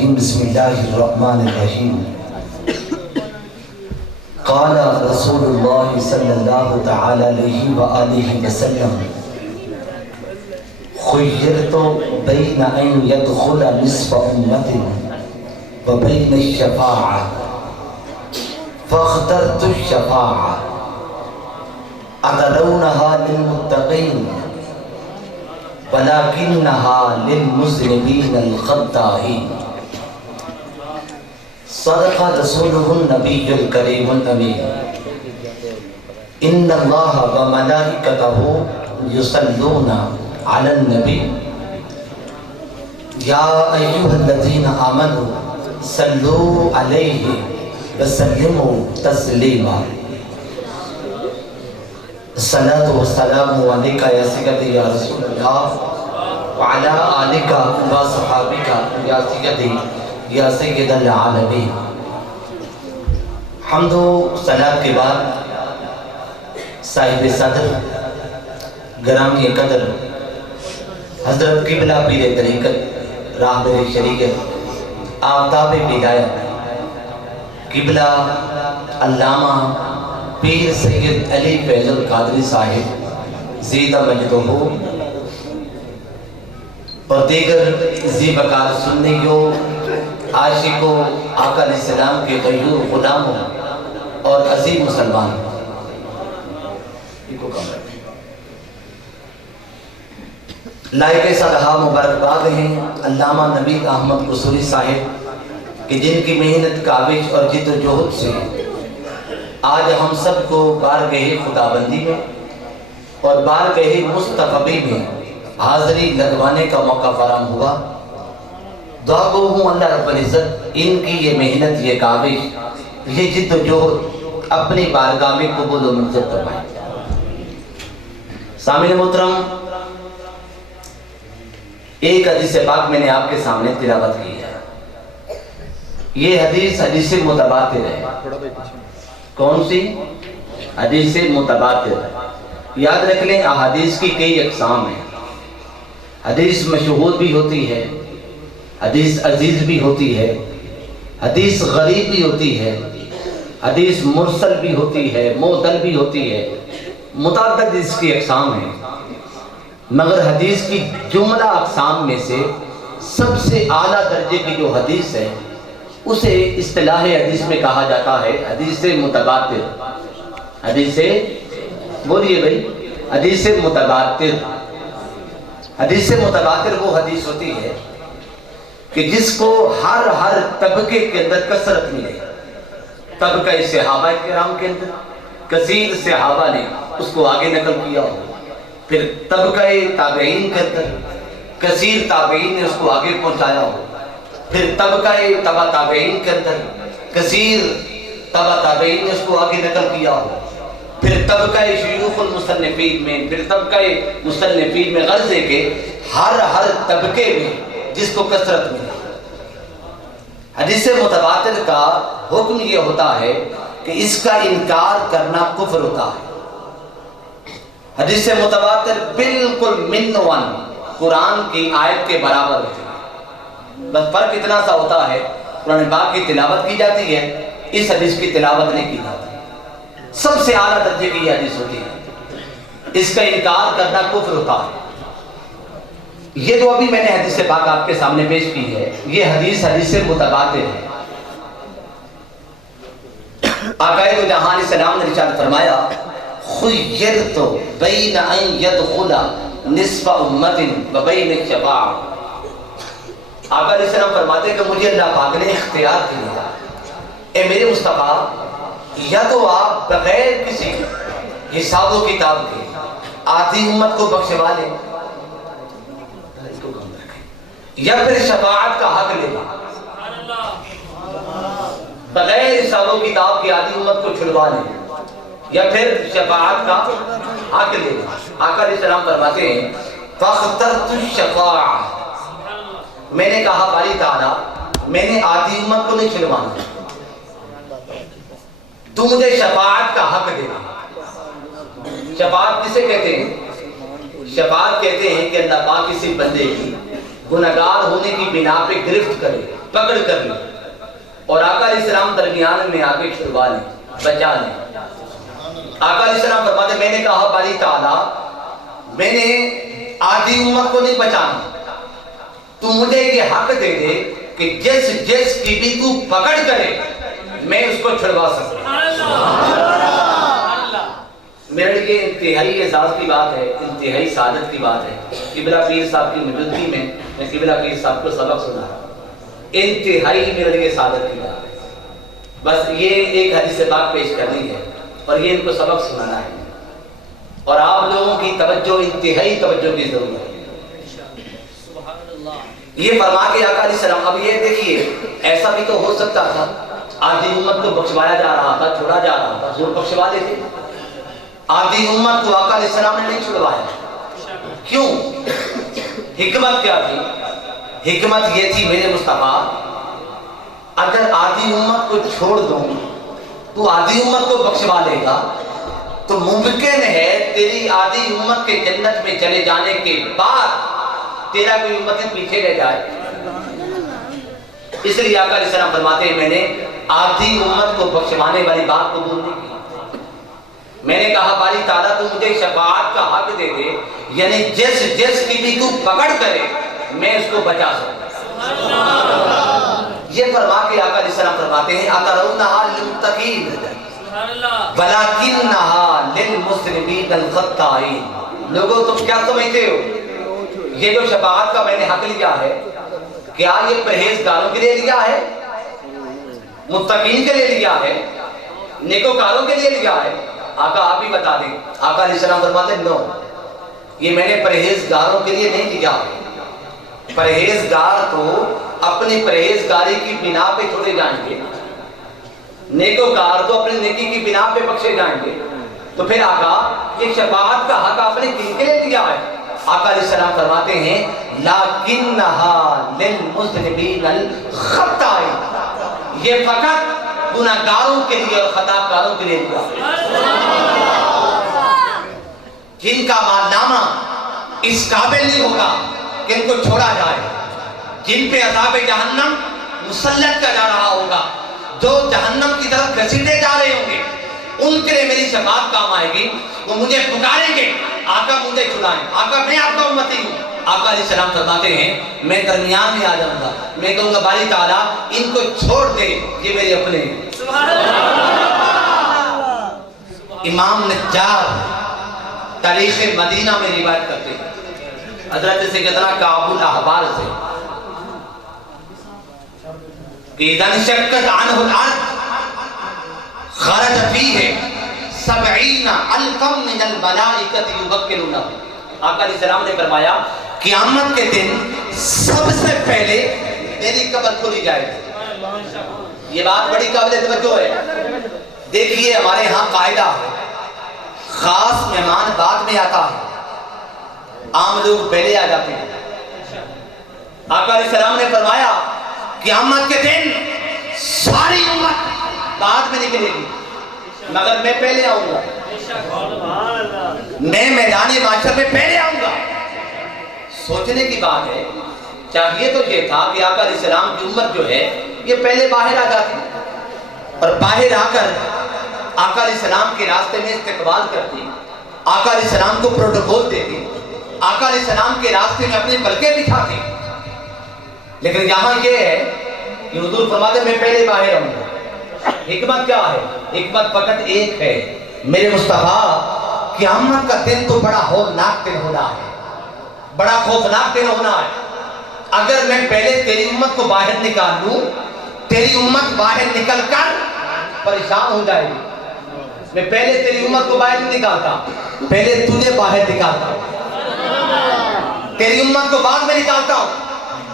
الرجیم بسم اللہ الرحمن الرحیم قال رسول اللہ صلی اللہ تعالی علیہ وآلہ وسلم خیرت بین ان یدخل نصف امت وبین الشفاعہ فاخترت الشفاعہ اتدونہا للمتقین وَلَكِنَّهَا لِلْمُذْنِبِينَ الْخَطَّائِينَ صدق رسولہ النبی الکریم الامین ان اللہ وملائکتہ یصلون علی النبی یا ایہا الذین آمنوا صلوا علیہ وسلموا تسلیما الصلاة والسلام علیکہ یا سیدی یا رسول اللہ وعلا آلکہ و صحابکہ یا سیدی یا سید العالمین۔ حمد و صلاة کے بعد صاحب صدر گرامی قدر حضرت قبلہ پیر طریقت راہبر شریعت آفتاب ہدایت قبلہ علامہ پیر سید علی فیض القادری صاحب زیدہ مجدہ اور دیگر زی بکار سنیوں عاشقوں آقا علیہ السلام کے غیور غلاموں اور عظیم مسلمان لائق صدحہ مبارکباد ہیں علامہ نبی احمد قصوری صاحب کہ جن کی محنت کاوش اور جد و جہد سے آج ہم سب کو بارگاہ خداوندی میں اور بارگاہ مصطفی میں حاضری لگوانے کا موقع فراہم ہوا۔ دعا گو ہوں اللہ رب العزت ان کی یہ محنت، یہ کاوش، یہ جد و جہد اپنی بارگاہ میں قبول و منظور فرمائے۔ سامعین محترم، ایک حدیث پاک میں نے آپ کے سامنے تلاوت کی ہے۔ یہ حدیث متواتر ہے۔ کون سی؟ حدیث متواتر۔ یاد رکھ لیں احادیث کی کئی اقسام ہیں۔ حدیث مشہور بھی ہوتی ہے، حدیث عزیز بھی ہوتی ہے، حدیث غریب بھی ہوتی ہے، حدیث مرسل بھی ہوتی ہے، معضل بھی ہوتی ہے، متعدد اس کی اقسام ہیں۔ مگر حدیث کی جملہ اقسام میں سے سب سے اعلیٰ درجے کی جو حدیث ہے اسے اصطلاح حدیث میں کہا جاتا ہے حدیث متواتر۔ حدیث بولیے بھائی، حدیث متواتر۔ حدیث متواتر وہ حدیث ہوتی ہے کہ جس کو ہر طبقے کے اندر کثرت ملے۔ طبقہ صحابہ کرام کے اندر کثیر صحابہ نے اس کو آگے نقل کیا ہو، پھر طبقہ تابعین کے اندر کثیر تابعین نے اس کو آگے پہنچایا ہو، پھر طبقہ تبع تابعین کے اندر کثیر تبع تابعین نے اس کو آگے نقل کیا ہو، پھر طبقہ شیوخ المصنفین میں، پھر طبقہ مصنفین میں، غرض ہے کہ ہر طبقے میں جس کو کثرت ملی۔ حدیث متواتر کا حکم یہ ہوتا ہے کہ اس کا انکار کرنا کفر ہوتا ہے۔ حدیث متواتر بالکل من ون قرآن کی آیت کے برابر ہوتی ہے۔ بس فرق اتنا سا ہوتا ہے قرآن پاک کی تلاوت کی جاتی ہے، اس حدیث کی تلاوت نہیں کی جاتی۔ سب سے اعلیٰ درجے کی یہ حدیث ہوتی ہے، اس کا انکار کرنا کفر ہوتا ہے۔ یہ جو ابھی میں نے حدیث پاک آپ کے سامنے پیش کی ہے، یہ حدیث متواتر ہے۔ آقا دو جہاں علیہ السلام نے ارشاد فرمایا خیرت بین ان یدخل نصف امت وبین الشفاعہ۔ آقا علیہ السلام فرماتے ہیں کہ مجھے اللہ پاک نے اختیار کیا، اے میرے مصطفیٰ، یا تو آپ بغیر کسی حساب و کتاب کے آدھی امت کو بخشوا لیں، یا پھر شفاعت کا حق لے لیں، بغیر حساب و کتاب کی آدھی امت کو چھڑوا لیں، یا پھر شفاعت کا حق لے لیں۔ آقا علیہ السلام فرماتے ہیں فاخترت الشفاعہ، میں نے کہا باری تعالیٰ میں نے آدھی امت کو نہیں چھڑوانا، تو مجھے شفاعت کا حق دے۔ شفاعت کسے کہتے ہیں؟ شفاعت کہتے ہیں کہ اللہ پاک کسی بندے کی گناہگار ہونے کی بنا پہ گرفت کرے، پکڑ کر لیں اور آقا علیہ السلام درمیان میں آگے چھڑوا لیں، بچا لیں۔ آقا علیہ السلام فرماتے میں نے کہا باری تعالیٰ میں نے آدھی امت کو نہیں بچانا، تو مجھے یہ حق دے دے کہ جس کی بھی تو پکڑ کرے میں اس کو چھڑوا سکوں۔ میرے لیے انتہائی اعزاز کی بات ہے، انتہائی سعادت کی بات ہے۔ قبلہ پیر صاحب کی موجودگی میں قبلہ پیر صاحب کو سبق سنا رہا ہوں، انتہائی میرے لیے سعادت کی بات ہے۔ بس یہ ایک حدیث پاک پیش کرنی ہے اور یہ ان کو سبق سنانا ہے، اور آپ لوگوں کی توجہ، انتہائی توجہ کی ضرورت ہے۔ یہ فرما کے آقا علیہ السلام، اب یہ دیکھیے ایسا بھی تو ہو سکتا تھا آدھی امت کو بخشوایا جا رہا تھا، چھوڑا جا رہا تھا، ضرور بخشوا دیتے۔ آدھی امت کو آقا علیہ السلام نے نہیں چھڑوایا، کیوں؟ حکمت کیا تھی؟ حکمت یہ تھی میرے مصطفیٰ اگر آدھی امت کو چھوڑ دوں تو آدھی امت کو بخشوا لے گا تو ممکن ہے تیری آدھی امت کے جنت میں چلے جانے کے بعد تیرا کوئی امت پیچھے رہ جائے۔ اس لیے آقا علیہ السلام فرماتے ہیں میں نے آدھی امت کو بخشوانے والی بات قبول نہیں کی۔ میں نے کہا باری تعالیٰ تو مجھے شفاعت کا حق دے دے، یعنی جس کی بھی تو پکڑ کرے میں اس کو بچا سکوں۔ یہ فرما کے آقا علیہ السلام فرماتے ہیں اَتَرَوْنَهَا لِلْمُتَّقِينَ وَلَكِنَّهَا لِلْمُسْرِفِينَ الْخَطَّائِينَ۔ لوگوں تم کیا سمجھتے ہو؟ یہ جو شفاعت کا میں نے حق لیا ہے کیا یہ پرہیزگاروں کے لیے لیا ہے، متقین کے لیے لیا ہے، نیکوکاروں کے لیے لیا ہے؟ آقا آپ ہی بتا دیں۔ آقا علیہ السلام فرماتے ہیں نو، یہ میں نے پرہیزگاروں کے لیے نہیں لیا۔ پرہیزگار تو اپنی پرہیزگاری کی بنا پہ چھوڑے جائیں گے، نیکوکار تو اپنی نیکی کی بنا پہ بخشے جائیں گے، تو پھر آقا یہ شفاعت کا حق آپ نے کن کے لیے دیا ہے؟ آقا علیہ السلام فرماتے ہیں لَكِنَّهَا لِلْمُذْنِبِينَ الْخَطَّائِينَ، یہ فقط گناہگاروں کے لیے اور خطا کاروں کے لیے دیا، جن کا مالنامہ اس قابل نہیں ہوگا کہ ان کو چھوڑا جائے، جن پہ عذاب جہنم مسلط کیا جا رہا ہوگا، جو جہنم کی طرف گھسیٹے جا رہے ہوں گے، ان کے لیے میری شفاعت کام آئے گی۔ وہ مجھے پکاریں گے آقا مجھے چھڑائیں، آقا میں آپ کا امتی ہوں۔ آقا علیہ السلام فرماتے ہیں میں درمیان میں آ جاؤں گا، میں کہوں گا باری تعالیٰ ان کو چھوڑ دے، یہ میرے اپنے ہیں۔ امام نجار تاریخ مدینہ میں روایت کرتے ہیں حضرت سیدنا کعب الاحبار سے کہ اذا انشقت عنہ الارض خرج فیہ 70,000 من الملائکۃ یوکلونہ۔ آقا علیہ السلام نے فرمایا قیامت کے دن سب سے پہلے میری قبر کھولی جائے گی۔ یہ بات بڑی قابل توجہ ہے۔ دیکھیے ہمارے ہاں قاعدہ ہے خاص مہمان بعد میں آتا ہے، عام لوگ پہلے آ جاتے ہیں۔ آقا علیہ السلام نے فرمایا قیامت کے دن ساری امت بعد میں نکلے گی مگر میں پہلے آؤں گا، میں میدان معاشر میں پہلے آؤں گا۔ سوچنے کی بات ہے، چاہیے تو یہ تھا کہ آقا علیہ السلام کی امت جو ہے یہ پہلے باہر آ جاتی اور باہر آ کر آقا علیہ السلام کے راستے میں استقبال کرتی، آقا علیہ السلام کو پروٹوکول دیتی، آقا علیہ السلام کے راستے میں اپنے پلکیں بچھاتی۔ لیکن یہاں یہ ہے کہ حضور فرماتے میں پہلے باہر آؤں گا۔ حکمت کیا ہے؟ حکمت فقط ایک ہے میرے مصطفیٰ، قیامت کا دن تو بڑا ہولناک دن ہونا ہے، بڑا خوفناک دن ہونا ہے۔ اگر میں پہلے تیری امت کو باہر نکال لوں، تیری امت باہر نکل کر پریشان ہو جائے گی۔ میں پہلے تیری امت کو باہر نہیں نکالتا، پہلے تجھے باہر نکالتا ہوں، تیری امت کو بعد میں نکالتا ہوں،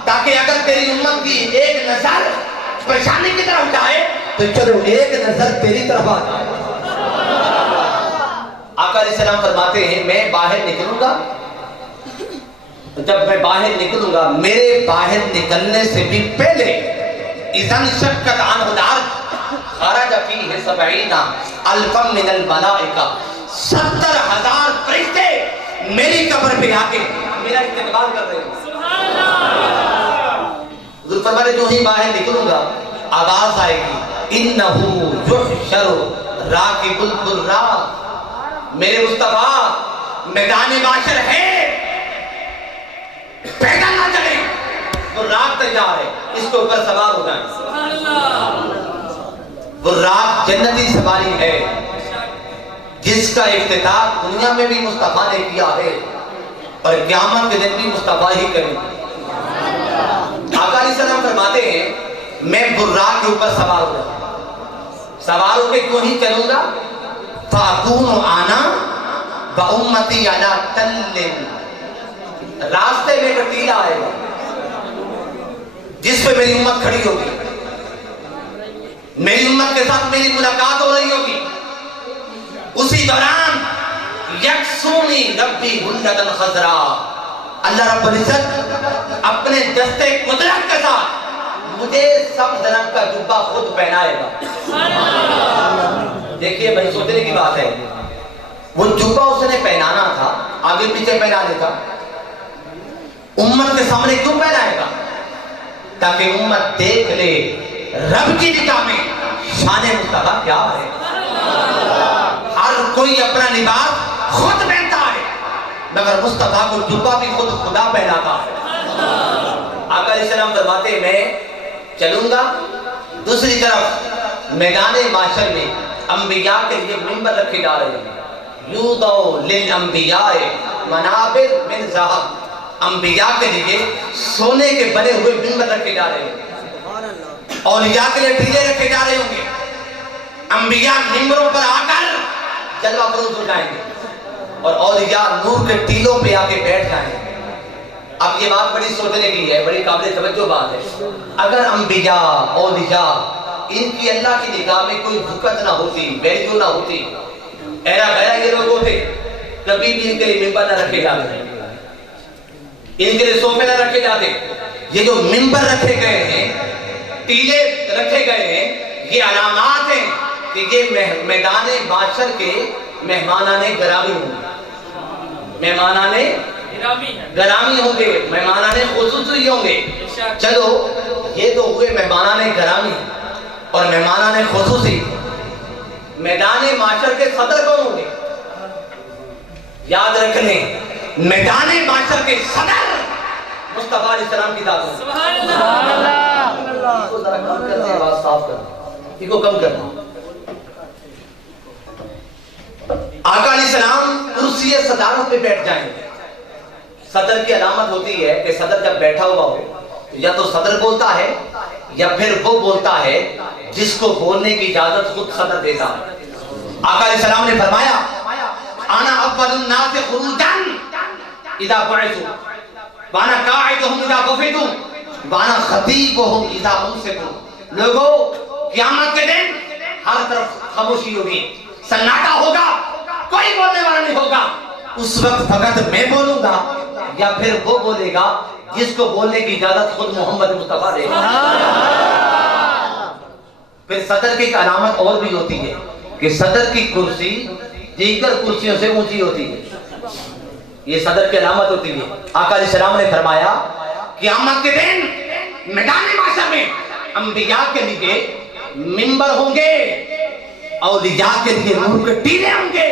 تاکہ اگر تیری امت کی ایک نظر پریشانی کی طرف جائے تو چلو ایک نظر تیری طرف آ جائے۔ آقا علیہ السلام فرماتے ہیں میں باہر نکلوں گا، جب میں باہر نکلوں گا میرے باہر نکلنے سے بھی پہلے اذا انشقت عنہ الارض خرج فیہ 70,000 من الملائکہ، 70,000 فرشتے میری قبر پہ آ کے میرا استقبال کر رہے ہیں۔ حضور فرماتے جو ہی باہر نکلوں گا آواز آئے گی انہو یحشر راکب البراق، میرے مصطفیٰ میدان معاشر ہے، پیدل نہ چلے، براق تیار ہے، اس کے اوپر سوار ہو جائیں۔ براق جنتی سواری ہے جس کا افتتاح دنیا میں بھی مصطفیٰ نے کیا ہے اور قیامت کے دن بھی مصطفیٰ ہی کریں۔ آقا علیہ السلام فرماتے ہیں میں براق کے اوپر سوار ہو جاؤں، سوار ہو کے کیوں ہی چلوں گا؟ فَأَكُونُ أَنَا وَأُمَّتِي عَلَىٰ تَلٍّ، راستے میں ایک ٹیلا آئے گا جس پہ میری امت کھڑی ہوگی، میری امت کے ساتھ میری ملاقات ہو رہی ہوگی، اسی دوران یکسونی ربی ہلتن خضرا، اللہ رب العزت اپنے دستے قدرت کے ساتھ مجھے سبز رنگ کا جبہ خود پہنائے گا۔ دیکھیے بھائی سوچنے کی بات ہے، وہ جبہ اس نے پہنانا تھا، آگے پیچھے پہنا دیتا، امت کے سامنے کیوں پہنائے گا؟ تاکہ امت دیکھ لے رب کی نگاہ میں شان مصطفیٰ کیا ہے۔ ہر کوئی اپنا لباس خود پہنتا ہے مگر مصطفیٰ کو جبہ بھی خود خدا پہناتا ہے۔ آقا علیہ السلام فرماتے ہیں میں چلوں گا، دوسری طرف میدان معاشر میں انبیاء کے لیے منبر رکھے جا رہے ہیں، یوضع للانبیاء منابر من ذہب، انبیاء کے لیے سونے کے بنے ہوئے منبر رکھے جا رہے ہیں، اولیاء کے لیے ٹیلے رکھے جا رہے ہوں گے، انبیاء منبروں پر آ کر جلوہ فروز ہو جائیں گے اور اولیاء نور کے ٹیلوں پہ آ کے بیٹھ جائیں گے۔ اب یہ بات بڑی سوچنے کی ہے، بڑی قابل توجہ بات ہے۔ اگر انبیاء اولیاء ان کی اللہ کی نگاہ میں کوئی بھکت نہ ہوتی، ویلیو نہ ہوتی، ایرا غیرہ یہ لوگ ہوتے، کبھی بھی ان کے لیے منبر نہ رکھے جاتے، ان کے لیے صوفے نہ رکھے جاتے۔ یہ جو منبر رکھے گئے ہیں، ٹیلے رکھے گئے ہیں، یہ علامات ہیں کہ یہ میدان معاشر کے مہمانان گرامی ہوں گے، مہمانان گرامی ہوں گے، مہمانان خصوصی ہوں گے۔ چلو یہ تو ہوئے مہمانان گرامی اور مہمانان خصوصی، میدان معاشر کے صدر کون ہوں گے؟ یاد رکھنے میدان معاشر کے صدر مصطفیٰ علیہ السلام کی ذات ہے۔ سبحان اللہ، اس کو ذرا کم کرنے آواز صاف کرنا، اس کو کم کرنا۔ آقا علیہ السلام کرسی صدارت پہ بیٹھ جائیں گے۔ صدر کی علامت ہوتی ہے کہ صدر جب بیٹھا ہوا ہو یا تو صدر بولتا ہے یا پھر وہ بولتا ہے جس کو بولنے کی اجازت خود صدر دیتا ہے۔ آقا علیہ السلام نے فرمایا انا اول الناس خروجا اذا بعثوا وانا قاعدهم اذا وفدوا وانا خطیبهم اذا انصتوا۔ لوگوں قیامت کے دن ہر طرف خاموشی ہوگی، سناٹا ہوگا، کوئی بولنے والا نہیں ہوگا، اس وقت فقط میں بولوں گا یا پھر وہ بولے گا جس کو بولنے کی اجازت خود محمد مصطفیٰ دے گا۔ پھر صدر کی ایک علامت اور بھی ہوتی ہے کہ صدر کی کرسی دیگر کرسیوں سے اونچی ہوتی ہے، یہ صدر کی علامت ہوتی ہے۔ آقا علیہ السلام نے فرمایا قیامت کے دن میدان معاشر میں انبیاء کے لیے منبر ہوں گے، اولیاء کے لیے نور کے ٹیلے ہوں گے،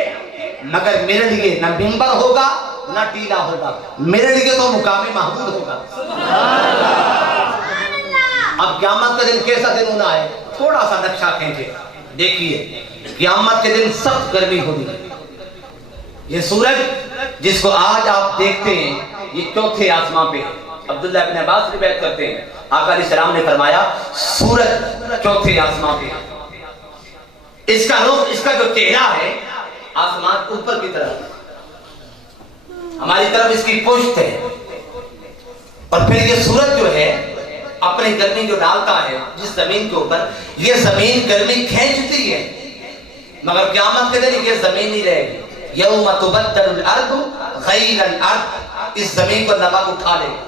مگر میرے لیے نہ منبر ہوگا نہ ٹیلا ہوگا، میرے لیے تو مقام محمود ہوگا۔ اب قیامت کا دن کیسا دن ہونا ہے؟ تھوڑا سا نقشہ کھینچے دیکھیے، قیامت کے دن سخت گرمی ہوگی۔ یہ سورج جس کو آج آپ دیکھتے ہیں یہ چوتھے آسمان پہ ہے۔ عبداللہ ابن عباس روایت کرتے ہیں آقا علیہ السلام نے فرمایا سورج چوتھے آسمان پہ ہے، اس کا رخ، اس کا جو چہرہ ہے آسمان اوپر کی طرف، ہماری طرف اس کی پشت ہے، اور پھر یہ سورج جو ہے اپنی گرمی جو ڈالتا ہے جس زمین کے اوپر، یہ زمین گرمی کھینچتی ہے، مگر قیامت کے دن یہ زمین نہیں رہے گی۔ یوم تبدل الارض غیر الارض، اس زمین کو نمک اٹھا لے گا،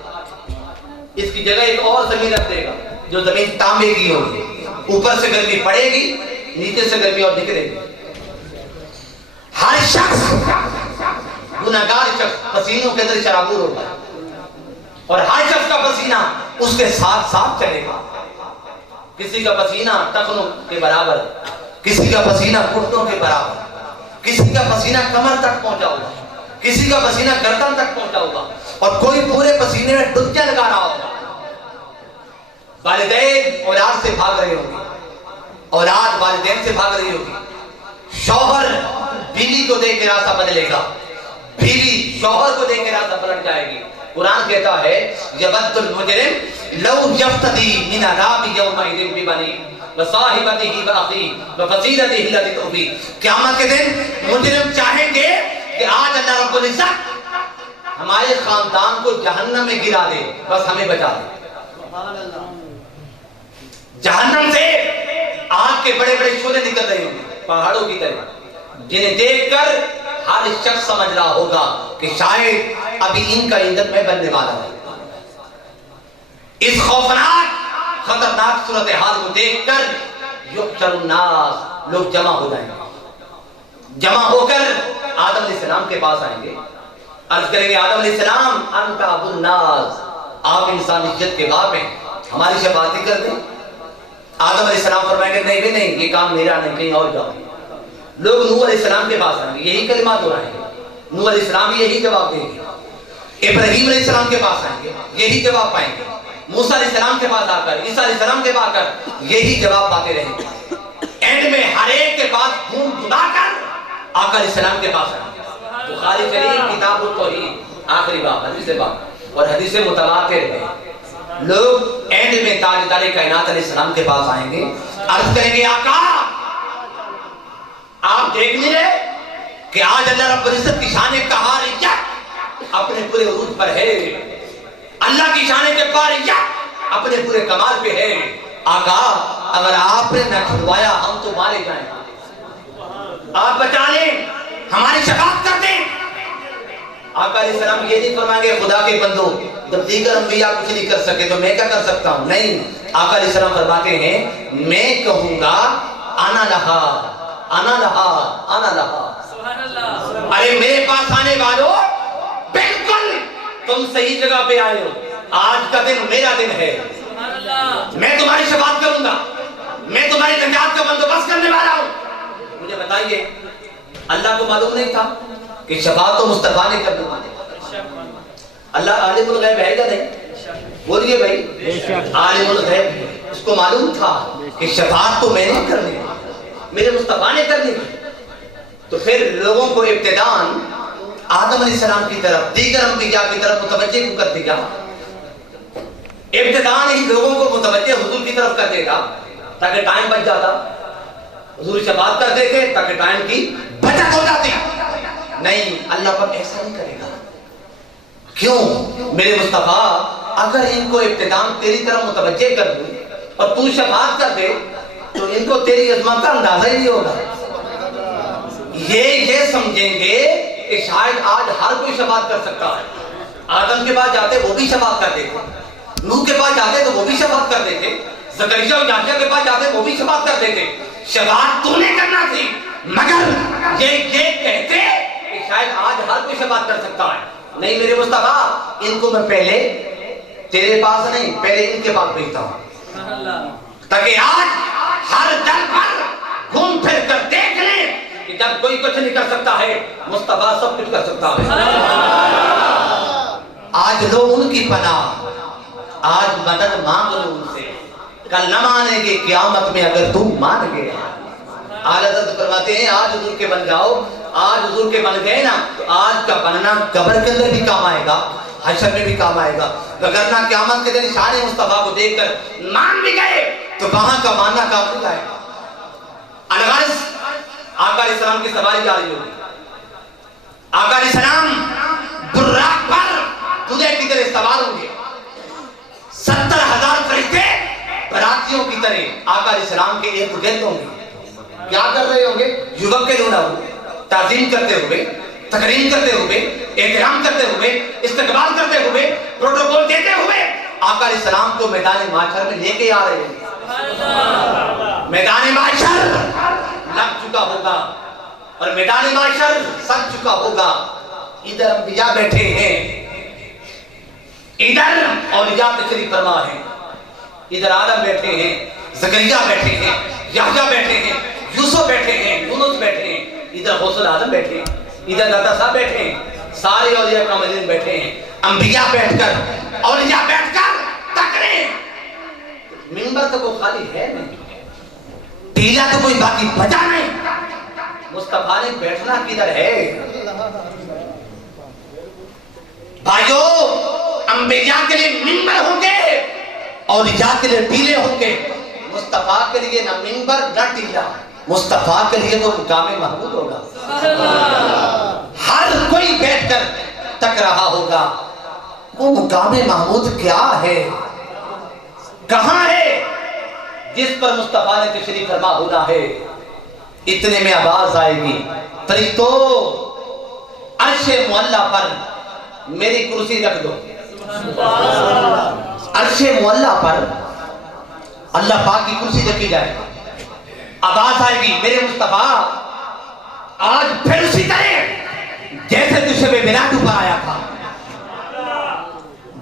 اس کی جگہ ایک اور زمین رکھ دے گا جو زمین تانبے کی ہوگی، اوپر سے گرمی پڑے گی، نیچے سے گرمی اور نکلے گی۔ ہر شخص گناہگار شخص پسینوں کے اندر شرابور ہوگا، اور ہر شخص کا پسینہ اس کے ساتھ ساتھ چلے گا. کسی کا پسینہ ٹخنوں کے برابر، کسی کا پسینہ گھٹنوں کے برابر، کسی کا پسینہ کمر تک پہنچا ہوگا، کسی کا پسینہ گردن تک پہنچا ہوگا، اور کوئی پورے پسینے میں ڈبکیاں لگا رہا ہوگا. والدین اولاد سے بھاگ رہے ہوں گے، اولاد والدین سے بھاگ رہی ہوگی، شوہر بیوی کو دیکھ کے راستہ بدلے گا، بیوی شوہر کو دیکھ کے راستہ پلٹ جائے گی. قرآن کہتا ہے یود المجرم لو یفتدی من عذاب یومئذ ببنیہ وصاحبتہ واخیہ وفصیلتہ التی تؤویہ. قیامت کے دن مجرم چاہیں گے کہ آج اللہ رب العزت ہمارے خاندان کو جہنم میں گرا دے، بس ہمیں بچا دے. جہنم سے آگ کے بڑے بڑے شعلے نکل رہے ہوں گے پہاڑوں کی طرح، جنہیں دیکھ کر ہر شخص سمجھ رہا ہوگا کہ شاید ابھی ان کا ایندھن میں بننے والا ہے. اس خوفناک خطرناک صورتحال کو دیکھ کر یحشر الناس، لوگ جمع ہو جائیں گے، جمع ہو کر آدم علیہ السلام کے پاس آئیں گے، عرض کریں گے آدم علیہ السلام انت ابو الناس، آپ انسانیت کے باپ ہیں، ہماری شفاعت کر دیں. آدم علیہ السلام فرمائیں گے نہیں بھی نہیں، یہ کام میرا نہیں، کہیں اور جاؤ. لوگ نوح علیہ السلام کے پاس آئیں گے، یہی کلمات ہو رہے ہیں، نوح علیہ السلام بھی یہی جواب دیں گے. ابراہیم علیہ السلام کے پاس آئیں گے، یہی جواب پائیں گے. موسیٰ علیہ السلام کے پاس آ کر، عیسیٰ علیہ السلام کے پاس آ کر یہی جواب پاتے رہیں گے. اینڈ میں ہر ایک کے پاس خون دھلا کر آقا علیہ السلام کے پاس آئیں گے. بخاری شریف کتاب التوحید آخری باب، حدیث باب اور حدیث متواتر ہے. لوگ اینڈ میں تاجدار کائنات علیہ السلام کے پاس آئیں گے، عرض کریں گے آقا آپ دیکھ لیے کہ آج اللہ رب العزت کی شان قہاریت اپنے پورے عروج پر ہے، اللہ کی شان جباریت اپنے پورے کمال پہ ہے. آقا اگر آپ نے نہ چھڑوایا ہم تو مارے جائیں، آپ بچا لیں، ہماری شفاعت کر دیں. آقا علیہ السلام یہ نہیں فرمائیں گے خدا کے بندو جب دیگر انبیاء کچھ نہیں کر سکے تو میں کیا کر سکتا ہوں. نہیں، آقا علیہ السلام فرماتے ہیں میں کہوں گا انا لہا انا لہا انا لہا. ارے میرے پاس آنے والوں بالکل تم صحیح جگہ پہ آئے ہو، آج کا دن میرا دن ہے، میں تمہاری شفاعت کروں گا، میں تمہاری نجات کا بندوبست کرنے والا ہوں. مجھے بتائیے اللہ کو معلوم نہیں تھا کہ شفاعت تو مصطفیٰ نے کرنی ہے؟ اللہ عالم الغیب ہے یا نہیں؟ بولیے بھائی، عالم الغیب، اس کو معلوم تھا کہ شفاعت تو میں نے کرنی ہے، میرے مصطفیٰ نے کرنی ہے. تو پھر لوگوں کو ابتداءً آدم علیہ السلام کی طرف دیگر انبیاء کی طرف متوجہ کیوں کر دیا؟ ابتداءً ہی لوگوں کو متوجہ حضور کی طرف کر دے گا تاکہ ٹائم بچ جاتا، حضور شفاعت کر دے گے تاکہ ٹائم کی بچت ہو جاتی. نہیں، اللہ پر ایسا نہیں کرے گا. کیوں؟ میرے مصطفیٰ اگر ان کو ابتداءً تیری طرف متوجہ کر دوں اور تو شفاعت کر دے تو ان کو تیری عظمت کا اندازہ ہی نہیں ہوگا. یہ سمجھیں گے کہ شاید آج ہر کوئی شفاعت کر سکتا ہے. آدم کے پاس جاتے وہ بھی شفاعت کر دیتے، نوح کے پاس جاتے تو وہ بھی شفاعت کر دیتے، زکریا اور یحییٰ کے پاس جاتے وہ بھی شفاعت کر دیتے. شفاعت تو نے کرنا تھی، مگر یہ کہتے کہ شاید آج ہر کوئی شفاعت کر سکتا ہے. نہیں میرے مصطفیٰ، ان کو میں پہلے تیرے پاس نہیں پہلے ان کے پاس بھیجتا ہوں تاکہ آج ہر در پر گھوم پھر کر دیکھ لیں کہ جب کوئی کچھ نہیں کر سکتا ہے مصطفیٰ سب کچھ کر سکتا ہے. آج لو ان کی پناہ، آج مدد مانگ لو ان سے، کل نہ مانیں گے قیامت میں اگر تم مان گئے. اعلیٰ حضرت فرماتے ہیں آج حضور کے بن جاؤ، آج حضور کے بن گئے نا تو آج کا بننا قبر کے اندر بھی کام آئے گا، حشر میں بھی کام آئے گا. وگرنہ قیامت کے دن شان مصطفیٰ کو دیکھ کر مان بھی گئے تو وہاں کا ماننا کام نہیں آئے گا. الغرض آقا علیہ السلام کی سواری جاری ہوگی. آقا علیہ السلام براق پر دودھے کی طرح سوار ہوں گے، 70,000 فرشتے براتیوں کی طرح آقا علیہ السلام کے ارد گرد ہوں گے. کیا کر رہے ہوں گے؟ یوکلون تعظیم کرتے ہوئے، تکریم کرتے ہوئے، احترام کرتے ہوئے، استقبال کرتے ہوئے، پروٹوکول دیتے ہوئے آقا علیہ السلام کو میدان محشر میں لے کے آ رہے ہیں. میدان محشر لگ چکا ہوگا اور میدان محشر سج چکا ہوگا. ادھر انبیاء بیٹھے ہیں، ادھر اولیاء تشریف فرما ہے، ادھر آدم بیٹھے ہیں، زکریا بیٹھے ہیں، یحییٰ بیٹھے ہیں، یوسف بیٹھے ہیں، یونس بیٹھے ہیں، ادھر غوث العظم بیٹھے ہیں، ادھر داتا صاحب بیٹھے ہیں، سارے اولیاء کاملین بیٹھے ہیں، انبیاء بیٹھ کر، اولیاء بیٹھ کر تقریر۔ منبر تو کوئی خالی ہے نہیں، ٹیلا تو کوئی باقی بجا نہیں، مصطفیٰ نے بیٹھنا کدھر ہے؟ بھائیو، انبیاء کے لیے منبر ہوں گے، اولیاء کے لیے ٹیلے ہوں گے، مصطفیٰ کے لیے نہ منبر نہ ٹیلا، مصطفیٰ کے لیے تو مقام محمود ہوگا۔ ہر کوئی بیٹھ کر تک رہا ہوگا وہ مقام محمود کیا ہے، کہاں ہے، جس پر مصطفیٰ نے تشریف فرما ہونا ہے۔ اتنے میں آواز آئے گی، فرشتو عرش معلیٰ پر میری کرسی رکھ دو۔ عرش معلیٰ پر اللہ پاک کی کرسی رکھی جائے، آواز آئے گی، میرے مصطفیٰ آج پھر اسی طرح جیسے تو شب معراج اوپر آیا تھا،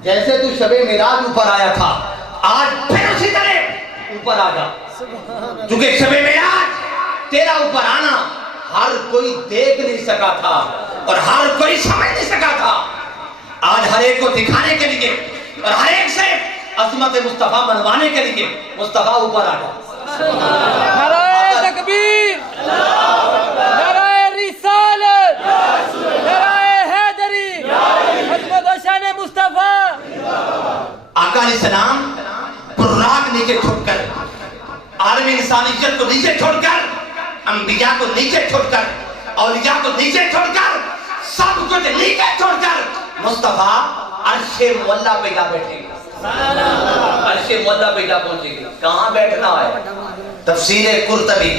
جیسے تو شب معراج اوپر آیا تھا، آج پھر اسی طرح اوپر آ جا، کیونکہ شب معراج تیرا اوپر آنا ہر کوئی دیکھ نہیں سکا تھا اور ہر کوئی سمجھ نہیں سکا تھا، آج ہر ایک کو دکھانے کے لیے اور ہر ایک سے عظمت مصطفیٰ بنوانے کے لیے مصطفیٰ اوپر آ گیا۔ نعرہ تکبیر، نعرہ رسالت، نعرہ حیدری، عظمت و شان مصطفیٰ۔ آقا علیہ السلام پراگ نیچے چھوڑ کر، عالم انسانیت کو نیچے چھوڑ کر، انبیاء کو نیچے چھوڑ کر، اولیاء کو نیچے چھوڑ کر، سب کچھ نیچے چھوڑ کر مصطفیٰ عرش معلیٰ پہ جا بیٹھیں گے، عرش معلیٰ پہ جا پہنچیں گے۔ کہاں بیٹھنا ہے؟ تفسیر قرطبی،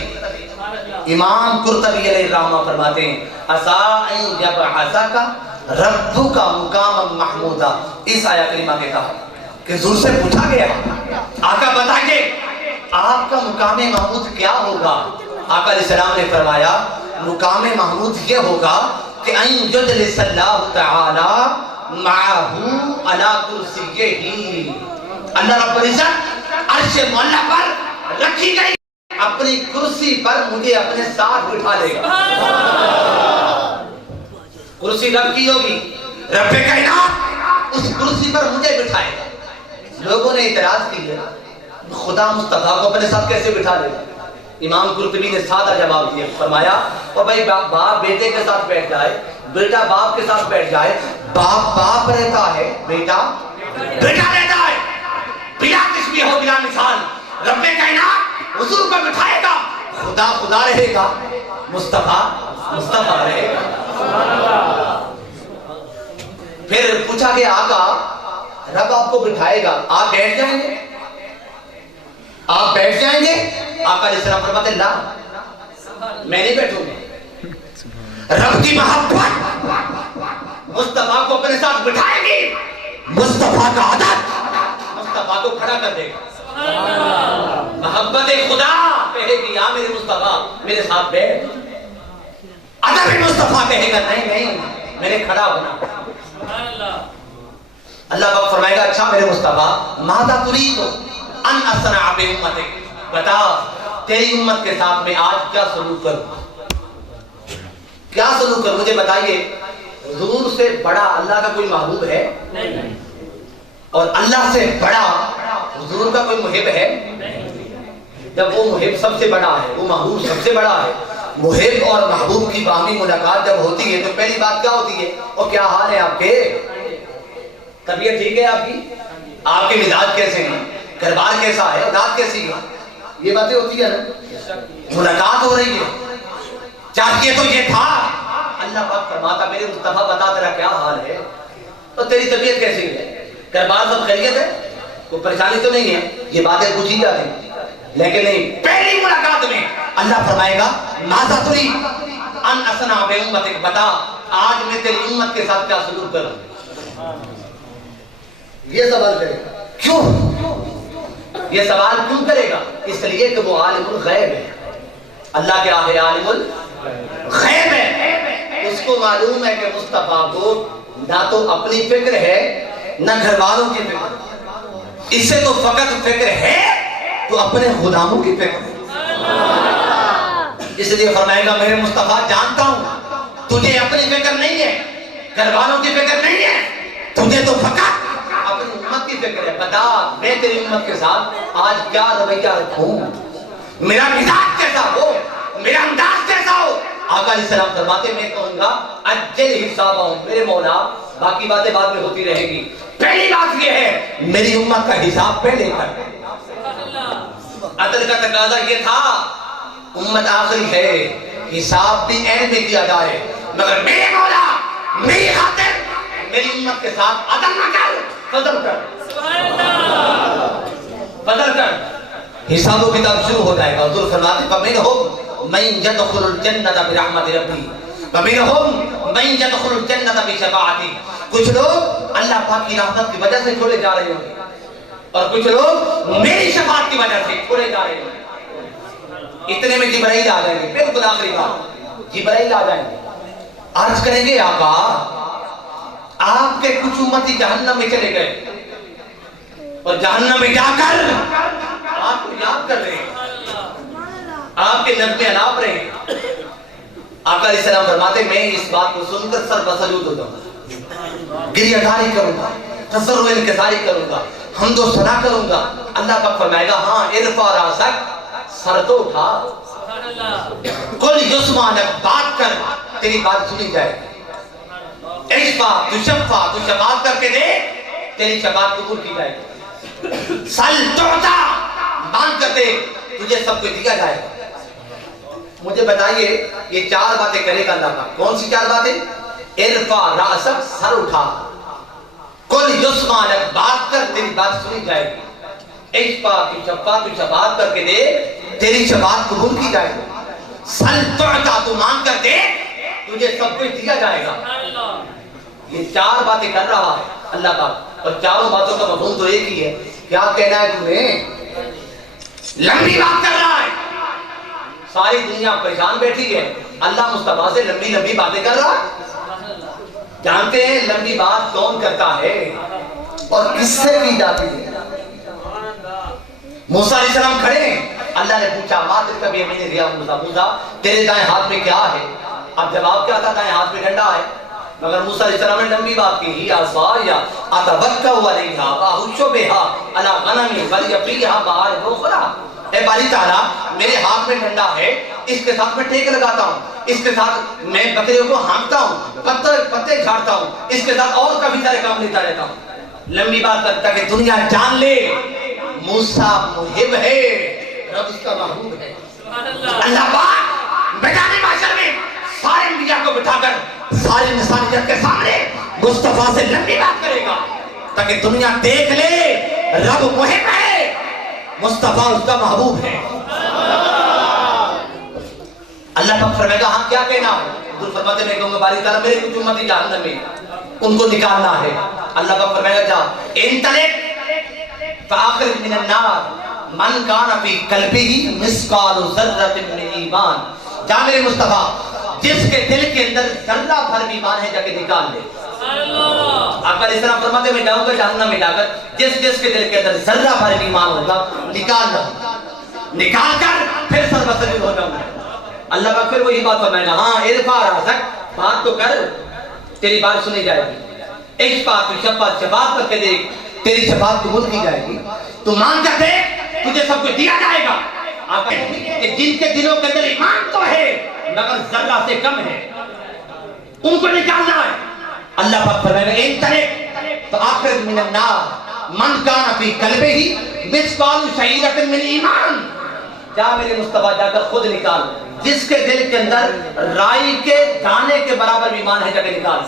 امام قرطبی علیہ الرحمہ فرماتے ہیں، عسیٰ ان یبعثک ربک مقاما محمودا۔ اس آیت کریمہ کے کہا کہ حضور سے پوچھا گیا، آقا بتائیے آپ کا مقام محمود کیا ہوگا؟ آقا علیہ السلام نے فرمایا مقام محمود یہ ہوگا کہ ان یجلس اللہ تعالی معہو علی کرسیہ، اللہ رب العزت عرش معلیٰ پر رکھی گئی اپنی کرسی پر مجھے اپنے ساتھ بٹھا لے گا۔ کرسی رب کی ہوگی، رب کائنات اس کرسی پر مجھے بٹھائے گا۔ لوگوں نے اعتراض کیا خدا مصطفیٰ کو اپنے ساتھ کیسے بٹھا لے گا؟ امام قرطبی نے سادہ جواب دیا، فرمایا اور بھائی باپ بیٹے کے ساتھ بیٹھ جائے، بیٹا باپ کے ساتھ بیٹھ جائے، باپ باپ رہتا ہے، بیٹا بیٹا رہتا ہے، بلا قسمی ہو بلا مثال رب کائنات حضور کو بٹھائے گا، خدا خدا رہے گا، مصطفیٰ مصطفیٰ رہے گا۔ پھر پوچھا کہ آقا رب آپ کو بٹھائے گا، آپ بیٹھ جائیں گے؟ آپ بیٹھ جائیں گے؟ آقا علیہ السلام فرماتے لا، میں نہیں بیٹھوں گا۔ رب کی محبت مصطفیٰ کو اپنے ساتھ بٹھائے گی، مصطفیٰ کا عدد مصطفیٰ کو کھڑا کر دے گا۔ محبت خدا کہے گی یا میرے مصطفیٰ میرے ساتھ بیٹھ، عدد مصطفیٰ کہے گا نہیں نہیں میں نے کھڑا ہونا۔ اللہ پاک فرمائے گا اچھا میرے مصطفیٰ ماذا تريد ان اصنع بامتک، بتا تیری امت کے ساتھ میں آج کیا سلوک کروں، کیا سلوک کروں، مجھے بتائیے۔ حضور سے بڑا اللہ کا کوئی محبوب ہے اور اللہ سے بڑا حضور کا کوئی محب ہے؟ جب وہ محب سب سے بڑا ہے، وہ محبوب سب سے بڑا ہے، محب اور محبوب کی باہمی ملاقات جب ہوتی ہے تو پہلی بات کیا ہوتی ہے؟ اور کیا حال ہے آپ کے، طبیعت ٹھیک ہے آپ کی، آپ کے مزاج کیسے ہیں، گھر بار کیسا ہے، اولاد کیسی ہے، یہ باتیں ہوتی ہے نا، ملاقات ہو رہی ہے۔ چاہیے تو یہ تھا اللہ پاک فرماتا میرے مصطفیٰ بتا تیرا کیا حال ہے اور تیری طبیعت کیسی ہے، گھر بار سب خیریت ہے، کوئی پریشانی تو نہیں ہے، یہ باتیں پوچھی جاتی ہیں۔ لیکن نہیں، پہلی ملاقات میں اللہ فرمائے گا ماذا تريد ان اصنع بامتک، بتا آج میں تیری امت کے ساتھ کیا سلوک کروں۔ یہ سوال کرے گا، کیوں یہ سوال کیوں کرے گا؟ اس لیے کہ وہ عالم الغیب ہے، اللہ کیا ہے، عالم الغیب ہے، اس کو معلوم ہے کہ مصطفیٰ کو نہ تو اپنی فکر ہے نہ گھر والوں کی فکر، اسے تو فقط فکر ہے تو اپنے غلاموں کی فکر۔ اس لیے فرمائے گا میرے مصطفیٰ جانتا ہوں تجھے اپنی فکر نہیں ہے، گھر والوں کی فکر نہیں ہے، تجھے تو فقط اپنی امت کی فکر ہے۔ بتا میں تیری امت کے ساتھ آج کیا رویہ رکھوں، میرا مزاج کیسا ہو، میرا انداز کیسا ہو۔ آقا علیہ السلام فرماتے میں کہوں گا اجل حسابہم، میرے مولا باقی باتیں بعد میں ہوتی رہیں گی، پہلی بات یہ ہے میری امت کا حساب پہلے کر۔ عدل کا تقاضا یہ تھا امت آخری ہے، حساب بھی اینڈ میں کیا جائے، مگر میرے مولا میری خاطر میری امت کے ساتھ عدل نہ کر، فضل کر، فضل کر، حساب و کتاب شروع ہو جائے گا۔ حضور فرماتے فَمِنْهُمْ مَنْ يَدْخُلُ الْجَنَّةَ بِرَحْمَةِ رَبِّهِ وَمِنْهُمْ مَنْ يَدْخُلُ الْجَنَّةَ بِشَفَاعَتِهِ۔ کچھ لوگ اللہ پاک کی رحمت کی وجہ سے چھوڑے جا رہے ہوں گے اور کچھ لوگ میری شفاعت کی وجہ سے چھوڑے جا رہے ہوں گے۔ اتنے میں جبرائیل آ جائیں گے، بالکل آخری بات، جبرائیل آ جائیں گے، عرض کریں گے آقا آپ کے کچھ امتی جہنم میں چلے گئے اور جہنم میں جا کر آپ کو یاد کر رہے ہیں، آپ کے نغمے الاپ رہے ہیں۔ آقا علیہ السلام فرماتے میں اس بات کو سن کر سر بسجود ہو جاؤں گا، گریہ داری کروں گا، تضرع انکساری کروں گا، حمد و ثنا کروں گا۔ اللہ پاک فرمائے گا ہاں ارفع راسک، سر تو اٹھا، کل یسمع لک، بات کر تیری بات سنی جائے گی، اشفع تشفع، تو شفاعت کر کے دے تیری شفاعت قبول کی جائے گی، سل تعطا، مانگ کر دے تجھے سب کو دیا جائے گا۔ مجھے بتائیے یہ چار باتیں کرے گا اللہ پاک، کون سی چار باتیں؟ ارفع راسک، سر اٹھا، کل یسمع لک، بات کر تیری بات سنی جائے گی، اشفع تشفع، تو شفاعت کر کے دے تیری شفاعت قبول کی جائے گی، سل تعطا، تو مانگ کر دے تجھے سب کچھ دیا جائے گا۔ یہ چار باتیں کر رہا ہے اللہ پاک، اور چاروں باتوں کا مفہوم تو ایک ہی ہے۔ کیا کہنا ہے تمہیں؟ لمبی بات کر رہا ہے، ساری دنیا پریشان بیٹھی ہے، اللہ مصطفیٰ سے لمبی لمبی باتیں کر رہا ہے۔ جانتے ہیں لمبی بات کون کرتا ہے اور کس سے کی جاتی ہے؟ موسیٰ علیہ السلام کھڑے ہیں، اللہ نے پوچھا ماتر کبھی امین ریا موسیٰ تیرے دائیں ہاتھ میں کیا ہے؟ اب جواب کیا تھا؟ دائیں ہاتھ میں ڈنڈا ہے، مگر موسیٰ علیہ السلام نے لمبی بات کی، ہی عصایا اتوکا علیہا واحش بہا علی غنمی ولی فیہا معارب اخری۔ اے باری تعالیٰ میرے ہاتھ میں ڈنڈا ہے، اس کے ساتھ میں ٹیک لگاتا ہوں، اس کے ساتھ میں بکریوں کو ہانکتا ہوں، پتے جھاڑتا ہوں، اس کے ساتھ اور کافی سارے کام لیتا رہتا ہوں۔ لمبی بات کرتا کہ دنیا جان لے موسیٰ محب ہے، رب اس کا محبوب ہے۔ اللہ پاک میدان محشر میں سارے انبیاء کو بٹھا کر ساری انسانیت کے سامنے مصطفیٰ سے لمبی بات کرے گا تاکہ دنیا دیکھ لے رب محب ہے، مصطفیٰ اس کا محبوب ہے۔ اللہ پاک فرمائے گا ہاں کیا کہنا؟ حضور فرماتے میں کہوں گا باری تعالیٰ میرے کچھ امتی جہنم میں ان کو نکالنا ہے۔ اللہ پاک فرمائے گا جا انطلق فآخرج من النار من کان فی قلبہ مثقال ذرۃ من ایمان۔ جا میرے مصطفیٰ جس کے دل کے اندر ذرہ بھر بھی ایمان ہے جا کے نکال لے۔ آقا علیہ السلام فرماتے میں جاؤں گا جہنم میں جا کر جس کے دل کے اندر ذرہ بھر بھی ایمان ہوگا نکال لوں، نکال کر پھر سر بسجود ہو جاؤں گا۔ اللہ پاک پھر وہی بات فرمائے گا ہاں ارفع راسک، بات تو کر تیری بات سنی جائے گی، اشفع تشفع، شفاعت کر کے دیکھ تیری شفاعت قبول کی جائے گی، تو مانگ کر دے تجھے سب کچھ دیا جائے گا۔ آقا کہ جن کے دلوں کے اندر ایمان تو ہے مگر ذرہ سے کم ہے ان کو نکالنا ہے۔ اللہ پاک فرمائے گا انطلق فآخرج من النار من کان فی قلبہ مثقال شعیرۃ من ایمان۔ جا میرے مصطفیٰ جا کر خود نکال جس کے دل کے اندر رائی کے دانے کے برابر ایمان ہے، جا کے نکال۔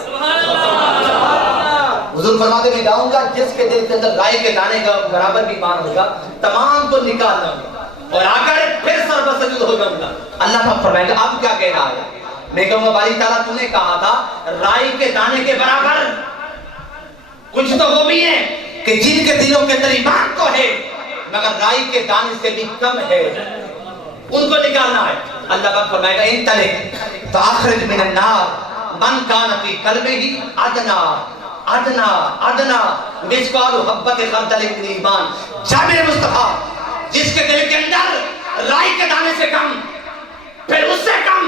حضور فرماتے میں جاؤں گا جس کے دل کے اندر رائی کے دانے کا برابر بھی ایمان ہوگا تمام کو نکال لوں گا اور آ کر پھر سر بسجود ہو جاؤں گا۔ اللہ پاک فرمائے گا اب کیا کہنا ہے؟ میں کہوں گا باری تعالیٰ تو نے کہا تھا رائی کے دانے کے برابر، کچھ تو وہ بھی ہیں کہ جن کے دلوں کے اندر ایمان تو ہے مگر رائی کے دانے سے بھی کم ہے، ان کو نکالنا ہے۔ اللہ پاک فرمائے گا انطلق فآخرج من النار من کان فی قلبہ ادنی ادنا ادنا مثقال حبۃ خردل من ایمان، جا میرے مصطفیٰ جس کے دل کے اندر رائی کے دانے سے کم، پھر اس سے کم،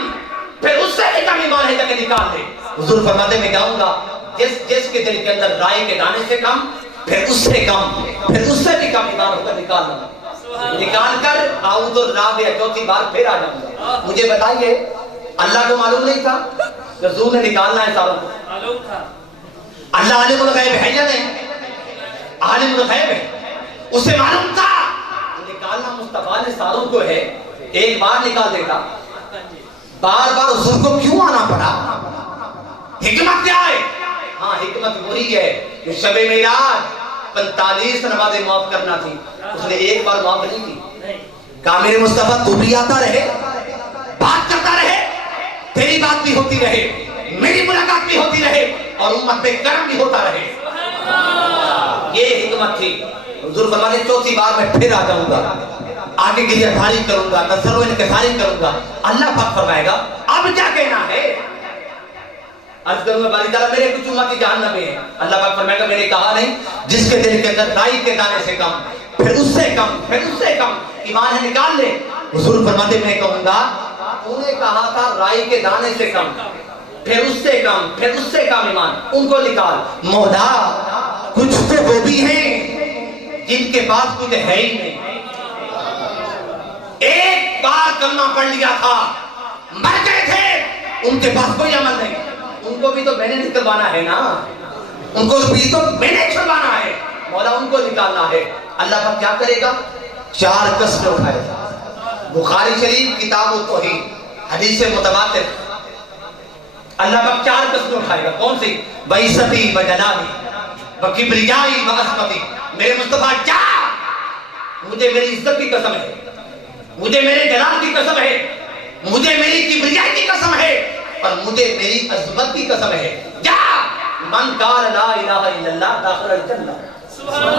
پھر اس سے بھی کم ایمان ہے جا کے نکال دے۔ حضور فرماتے میں کہوں گا جس کے دل کے اندر رائی کے دانے سے کم، پھر اس سے کم، پھر اس سے بھی کم ایمان ہوگا، نکال دوں، نکال کر اعوذ الرابع چوتھی بار پھر آ جاؤں گا۔ مجھے بتائیے اللہ کو معلوم نہیں تھا رسول نے نکالنا ہے ساروں کو؟ معلوم تھا۔ اللہ عالم الغیب ہے یا نہیں؟ عالم الغیب ہے، اسے معلوم تھا نکالنا مصطفیٰ نے ساروں کو ہے، ایک بار نکال دیتا، بار بار حضور کو کیوں آنا پڑا؟ حکمت کیا ہے؟ ہاں حکمت وہی ہے کہ شب معراج 45 نمازیں معاف کرنا تھی، اس نے ایک بار معاف نہیں کی۔ کہا میرے مصطفیٰ تو بھی آتا رہے، بات کرتا رہے، تیری بات بھی ہوتی رہے، میری ملاقات بھی ہوتی رہے، اور امت پہ کرم بھی ہوتا رہے۔ یہ حکمت تھی۔ حضور فرماتے چوتھی بار میں پھر آ جاؤں گا، آگے کی افاری کروں گا، نصر و انکساری کروں گا۔ اللہ پاک فرمائے گا اب کیا کہنا ہے؟ عرض کروں گا باری تعالیٰ میرے کچھ امتی جہنم میں ہیں۔ اللہ پاک فرمائے گا میں نے کہا نہیں، جس کے دل کے اندر رائی کے دانے سے کم، پھر اس سے کم، پھر اس سے کم ایمان ہے، نکال لے۔ حضور فرماتے میں کہوں گا تو نے کہا تھا رائی کے دانے سے کم، پھر اس سے کم، پھر اس سے کم ایمان، ان کو نکال۔ مولا کچھ تو وہ بھی ہیں جن کے پاس کچھ ہے ہی نہیں، ایک بار کلمہ پڑھ لیا تھا مر گئے تھے، ان کے پاس کوئی عمل نہیں، ان کو بھی تو میں نے نکلوانا ہے نا، ان کو بھی تو میں نے چھڑوانا ہے، مولا ان کو نکالنا ہے۔ اللہ پاک کیا کرے گا؟ 4 قسمیں اٹھائے گا۔ بخاری شریف کتاب التوحید حدیث متواتر، اللہ پاک 4 قسمیں اٹھائے گا۔ کون سی؟ بعزتی و جلالی و کبریائی و عظمتی، میرے مصطفیٰ کیا؟ مجھے میری عزت کی قسم ہے، مجھے میرے جلال کی قسم ہے، مجھے میری کبریائی کی قسم ہے، اور مجھے میری عظمت کی قسم ہے، کیا؟ من قال لا الہ الا اللہ داخل الجنہ،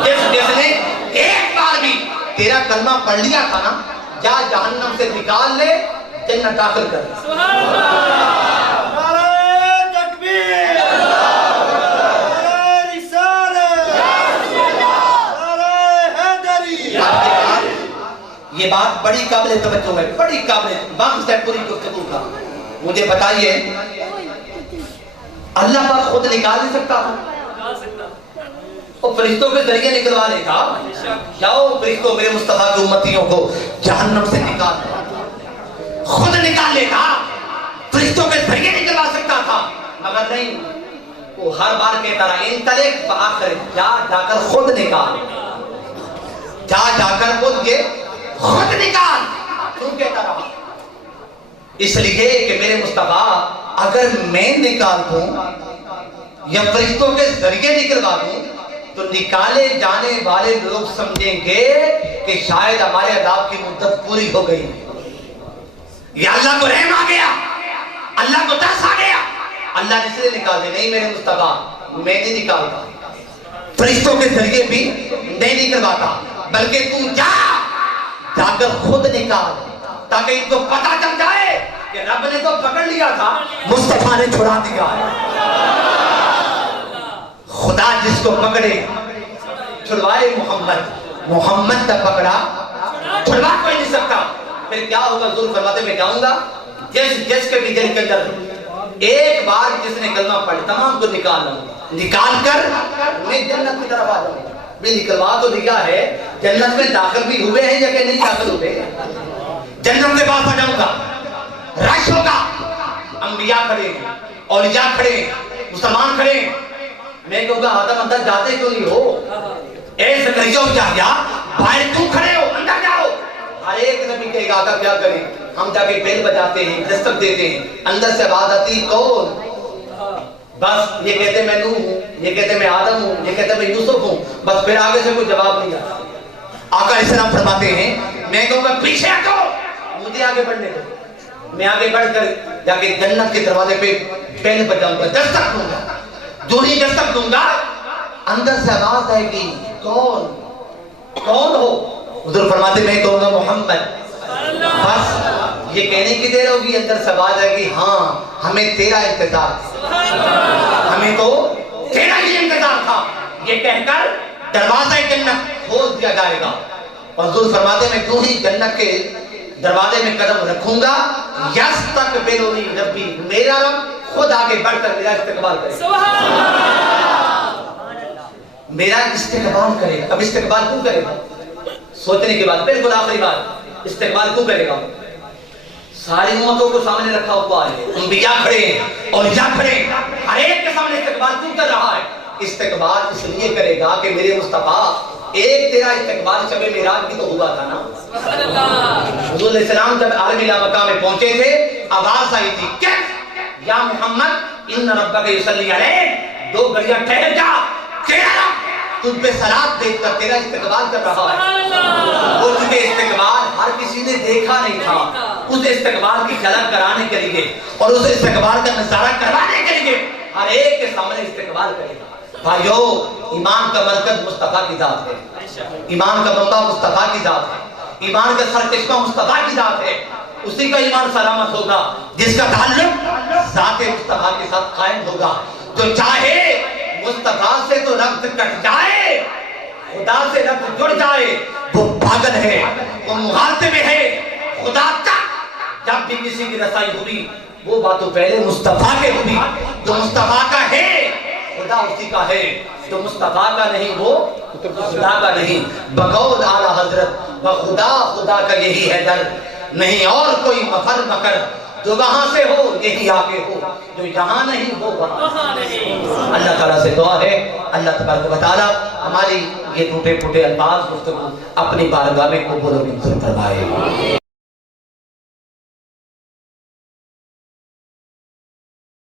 جس نے ایک بار بھی تیرا کلمہ پڑھ لیا تھا نا، جا جہنم سے نکال لے، جنت داخل کر۔ سبحان اللہ، نعرہ تکبیر، نعرہ رسالت، نعرہ حیدری۔ یہ بات بڑی قابل توجہ ہے، بڑی قابل وقت سے پوری گفتگو کا۔ مجھے بتائیے اللہ پاک خود نکال نہیں سکتا تھا؟ وہ فرشتوں کے ذریعے نکلوا لیتا، جاؤ فرشتوں میرے مصطفیٰ کی امتیوں کو جہنم سے نکال دو، خود نکال لیتا، فرشتوں کے ذریعے نکلوا سکتا تھا، مگر نہیں، وہ ہر بار کہتا رہا انطلق فآخر، جا جا کر خود نکال، جا جا کر خود نکال، کیوں کہتا رہا؟ اس لیے کہ میرے مصطفیٰ اگر میں نکال دوں یا فرشتوں کے ذریعے نکلوا دوں تو نکالے جانے والے لوگ سمجھیں گے کہ شاید ہمارے عذاب کی مدت پوری ہو گئی، یا اللہ کو رحم آ گیا، اللہ کو ترس آ گیا، اللہ نے اس لیے نکال دے۔ نہیں میرے مصطفیٰ میں نہیں نکالتا، فرشتوں کے ذریعے بھی نہیں نکلواتا، بلکہ تم جا کر خود نکال، تاکہ ان کو پتا چل جائے کہ رب نے تو پکڑ لیا تھا، مصطفیٰ نے چھڑا دیا ہے۔ خدا جس کو پکڑے چھڑوائے محمد تک پکڑا چھڑوا کوئی نہیں سکتا۔ پھر کیا ہوگا؟ حضور فرماتے میں کہوں گا جس کے بھی دل کے اندر ایک بار جس نے کلمہ پڑھ تمام کو نکال کر میں جنت کی طرف آ جاؤں گا۔ میں نکلوا تو دیا ہے، جنت میں داخل بھی ہوئے ہیں یا کہ نہیں داخل ہوئے؟ جنت کے پاس آ جاؤں گا، رش ہوگا، انبیاء کھڑے ہیں، اولیاء کھڑے ہیں، مسلمان کھڑے ہیں، میں کہوں گا آدم اندر جاتے کیوں نہیں ہو؟ اے زکریا و یحییٰ باہر کیوں کھڑے ہو؟ اندر جاؤ۔ ہر ایک نبی کہے گا آقا کیا کریں؟ ہم جا کے بیل بجاتے ہیں، دستک دیتے ہیں، اندر سے آواز آتی کون؟ بس یہ کہتے میں نوح ہوں، یہ کہتے میں آدم ہوں، یہ کہتے میں یوسف ہوں، بس پھر آگے سے کوئی جواب نہیں آتا۔ آقا علیہ السلام فرماتے ہیں میں کہوں گا پیچھے ہٹو، مجھے آگے بڑھنے دو، میں آگے بڑھ کر جا کے جنت کے دروازے پہ بیل بجاؤں گا، دستک دوں گا، دوری دستک دوں گا، اندر سے آواز آئے گی کون ہو؟ حضور فرماتے میں کہوں گا محمد۔ بس یہ کہنے کی دیر ہوگی، اندر سے آواز آئے گی ہاں ہمیں تیرا انتظار، ہمیں تو تیرا ہی انتظار تھا، یہ کہہ کر دروازہ جنت کھول دیا جائے گا۔ اور حضور فرماتے میں کیوں ہی جنت کے دروازے میں قدم رکھوں گا، یستقبلنی ربی، میرا رب خود آگے بڑھ کر میرا استقبال کرے گا، میرا استقبال کرے گا۔ اب استقبال کیوں کرے گا؟ سوچنے کے بعد بالکل آخری بات، استقبال کیوں کرے گا؟ ساری امتوں کو سامنے رکھا ہوا ہے، انبیاء کھڑے ہیں، اولیاء کھڑے ہیں، ہر ایک کے سامنے استقبال کیوں کر رہا ہے؟ استقبال اس لیے کرے گا کہ میرے مصطفیٰ، ایک تیرا استقبال شب معراج بھی تو ہوا تھا نا۔ حضور علیہ السلام جب عالم لا مقام میں پہنچے تھے، آواز آئی تھی کیا یا محمد ان ربک یصلی علیک، 2 گھڑیاں ٹھہر جا، تیرا رب تجھ پہ صلات دیکھ کر تیرا استقبال کر رہا ہے۔ وہ تجھے استقبال ہر کسی نے دیکھا نہیں تھا، اس استقبال کی جھلک کرانے کے لیے اور اس استقبال کا نظارہ کروانے کے لیے ہر ایک کے سامنے استقبال کرے گا۔ بھائیو، ایمان کا مرکز مصطفیٰ کی ذات ہے، ایمان کا منبع مصطفیٰ کی ذات ہے، ایمان کا سرچشمہ مصطفیٰ کی ذات ہے۔ اسی کا ایمان سلامت ہوگا جس کا تعلق ذات مصطفیٰ کے ساتھ قائم ہوگا۔ جو چاہے مصطفیٰ سے تو ربط کٹ جائے، خدا سے ربط جڑ جائے، وہ پاگل ہے، وہ مغالطے میں ہے۔ خدا تک جب بھی کسی کی رسائی ہوئی، وہ بات تو پہلے مصطفیٰ کے ہوئی۔ جو مصطفیٰ کا ہے خدا اسی کا ہے، جو مصطفیٰ کا نہیں وہ خدا کا نہیں۔ بقول اعلیٰ حضرت بخدا خدا کا یہی ہے در، نہیں اور کوئی مفر مکر، جو وہاں سے ہو یہی آگے ہو، جو یہاں نہیں وہ وہاں نہیں۔ اللہ تعالیٰ سے دعا ہے اللہ تبارک و تعالیٰ ہماری یہ ٹوٹے پھوٹے الفاظ گفتگو اپنی بارگاہ میں قبول و منظور فرمائے۔